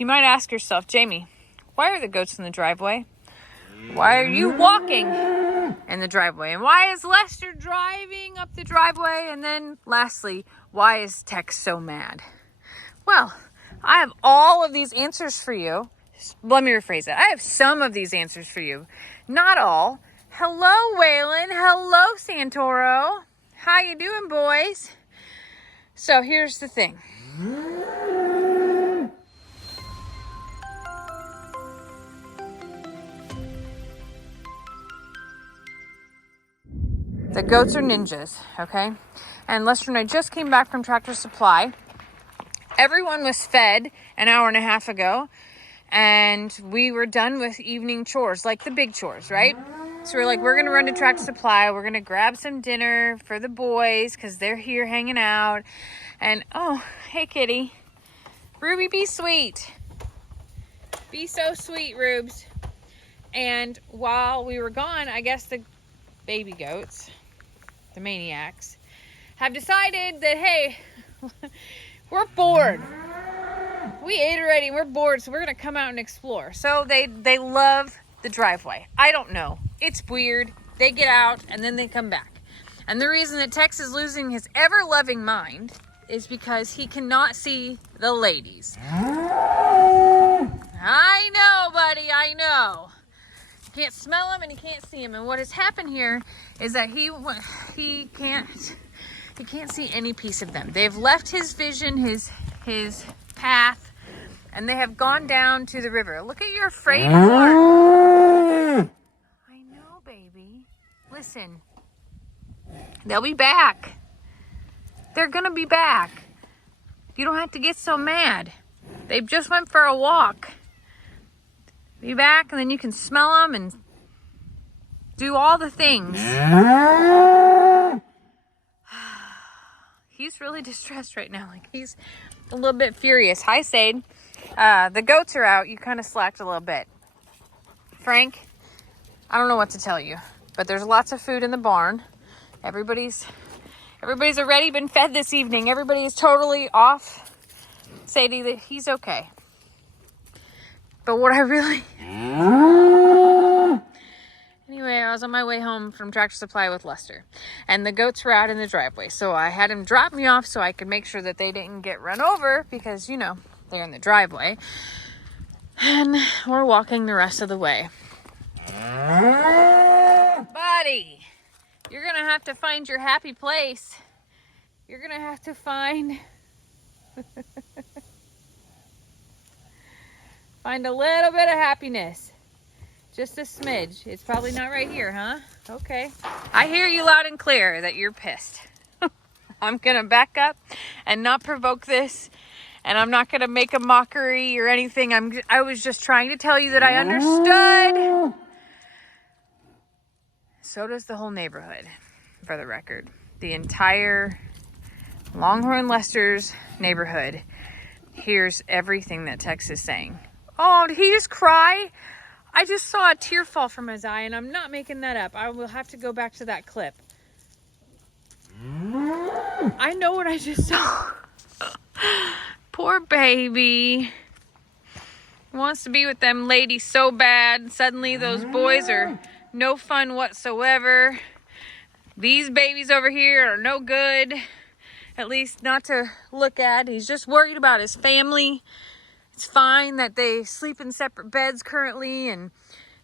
you might ask yourself, Jamie, why are the goats in the driveway? Why are you walking in the driveway? And why is Lester driving up the driveway? And then lastly, why is Tex so mad? Well, I have all of these answers for you. Let me rephrase it. I have some of these answers for you. Not all. Hello, Waylon. Hello, Santoro. How you doing, boys? So here's the thing. The goats are ninjas, okay? And Lester and I just came back from Tractor Supply. Everyone was fed an hour and a half ago, and we were done with evening chores, like the big chores, right? So we're like, we're going to run to Tractor Supply. We're going to grab some dinner for the boys because they're here hanging out. And, oh, hey, kitty. Ruby, be sweet. Be so sweet, Rubes. And while we were gone, I guess the baby goats, the maniacs, have decided that, hey, we're bored. We ate already. We're bored, so we're going to come out and explore. So they love the driveway. I don't know. It's weird. They get out, and then they come back. And the reason that Tex is losing his ever-loving mind is because he cannot see the ladies. I know, buddy. I know. You can't smell them, and you can't see them. And what has happened here is that he can't see any piece of them. They've left his vision, his path, and they have gone down to the river. Look at your afraid horn. I know, baby. Listen. They'll be back. They're gonna be back. You don't have to get so mad. They just went for a walk. Be back, and then you can smell them and do all the things. He's really distressed right now. Like, he's a little bit furious. Hi, Sade. The goats are out. You kind of slacked a little bit. Frank, I don't know what to tell you, but there's lots of food in the barn. Everybody's already been fed this evening. Everybody is totally off. Sadie, he's okay. But what I really... Anyway, I was on my way home from Tractor Supply with Lester, and the goats were out in the driveway. So I had him drop me off so I could make sure that they didn't get run over because, you know, they're in the driveway. And we're walking the rest of the way. Buddy, you're going to have to find your happy place. You're going to have to find... find a little bit of happiness. Just a smidge. It's probably not right here, huh? Okay. I hear you loud and clear that you're pissed. I'm going to back up and not provoke this. And I'm not going to make a mockery or anything. I was just trying to tell you that I understood. So does the whole neighborhood, for the record. The entire Longhorn Lester's neighborhood hears everything that Tex is saying. Oh, did he just cry? I just saw a tear fall from his eye, and I'm not making that up. I will have to go back to that clip. I know what I just saw. Poor baby. He wants to be with them ladies so bad. Suddenly those boys are no fun whatsoever. These babies over here are no good. At least not to look at. He's just worried about his family. It's fine that they sleep in separate beds currently, and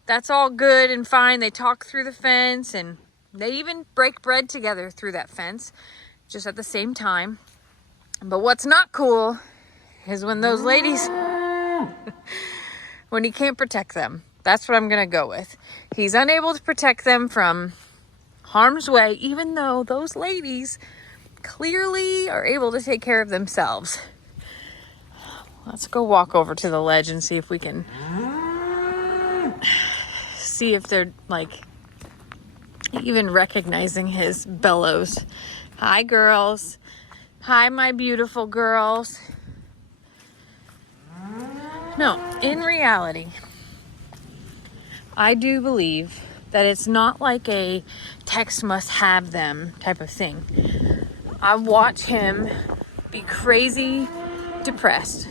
that's all good and fine. They talk through the fence, and they even break bread together through that fence, just at the same time. But what's not cool is when those ladies, when he can't protect them. That's what I'm going to go with. He's unable to protect them from harm's way, even though those ladies clearly are able to take care of themselves. Let's go walk over to the ledge and see if we can see if they're like even recognizing his bellows. Hi, girls. Hi, my beautiful girls. No, in reality, I do believe that it's not like a Tex must have them type of thing. I watch him be crazy depressed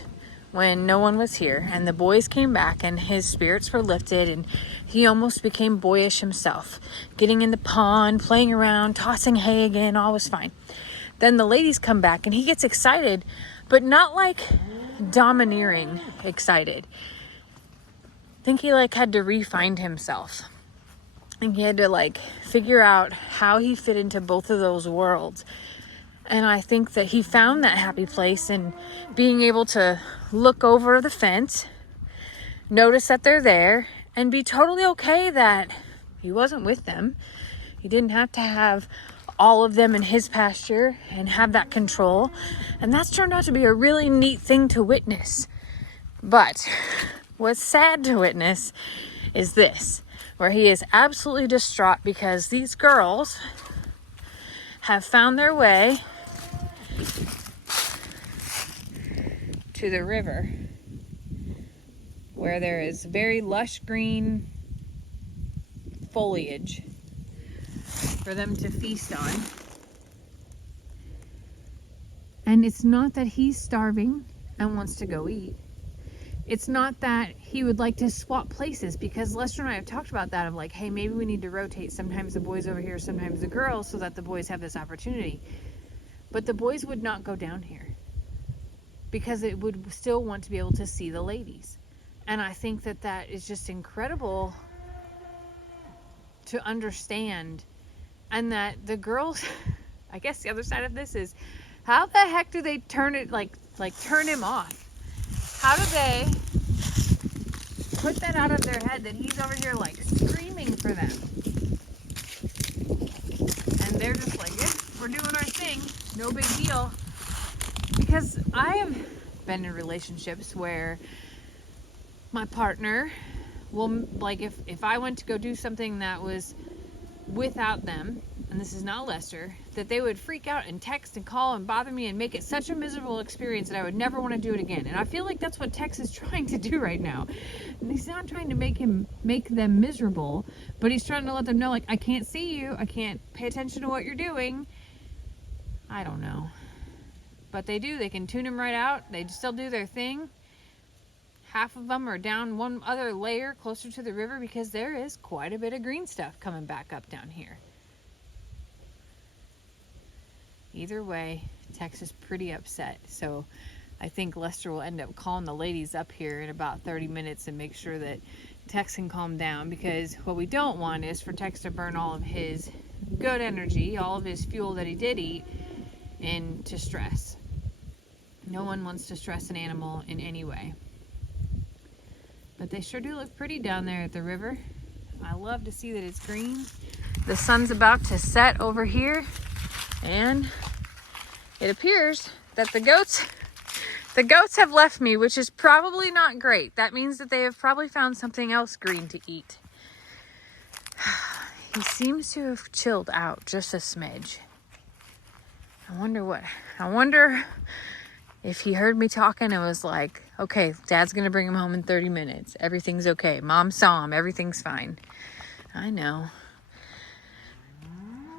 when no one was here, and the boys came back and his spirits were lifted and he almost became boyish himself, getting in the pond, playing around, tossing hay again, all was fine. Then the ladies come back and he gets excited, but not like domineering excited. I think he like had to re-find himself. And he had to like figure out how he fit into both of those worlds. And I think that he found that happy place in being able to look over the fence, notice that they're there, and be totally okay that he wasn't with them. He didn't have to have all of them in his pasture and have that control. And that's turned out to be a really neat thing to witness. But what's sad to witness is this, where he is absolutely distraught because these girls have found their way to the river, where there is very lush green foliage for them to feast on. And it's not that he's starving and wants to go eat. It's not that he would like to swap places, because Lester and I have talked about that, of like, hey, maybe we need to rotate. Sometimes the boys over here, sometimes the girls, so that the boys have this opportunity. But the boys would not go down here because it would still want to be able to see the ladies. And I think that that is just incredible to understand. And that the girls, I guess the other side of this is, how the heck do they turn it, like turn him off? How do they put that out of their head that he's over here like screaming for them? And they're just like, yeah, we're doing our thing, no big deal. Because I have been in relationships where my partner will, like, if I went to go do something that was without them, and this is not Lester, that they would freak out and text and call and bother me and make it such a miserable experience that I would never want to do it again. And I feel like that's what Tex is trying to do right now. And he's not trying to make them miserable, but he's trying to let them know, like, I can't see you, I can't pay attention to what you're doing. I don't know. But they do, they can tune him right out. They still do their thing. Half of them are down one other layer closer to the river because there is quite a bit of green stuff coming back up down here. Either way, Tex is pretty upset. So I think Lester will end up calling the ladies up here in about 30 minutes and make sure that Tex can calm down, because what we don't want is for Tex to burn all of his good energy, all of his fuel that he did eat, into stress. No one wants to stress an animal in any way. But they sure do look pretty down there at the river. I love to see that it's green. The sun's about to set over here, and it appears that the goats have left me, which is probably not great. That means that they have probably found something else green to eat. He seems to have chilled out just a smidge. I wonder if he heard me talking and was like, okay, Dad's gonna bring him home in 30 minutes. Everything's okay. Mom saw him. Everything's fine. I know.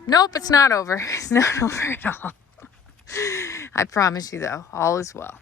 Nope, it's not over. It's not over at all. I promise you, though, all is well.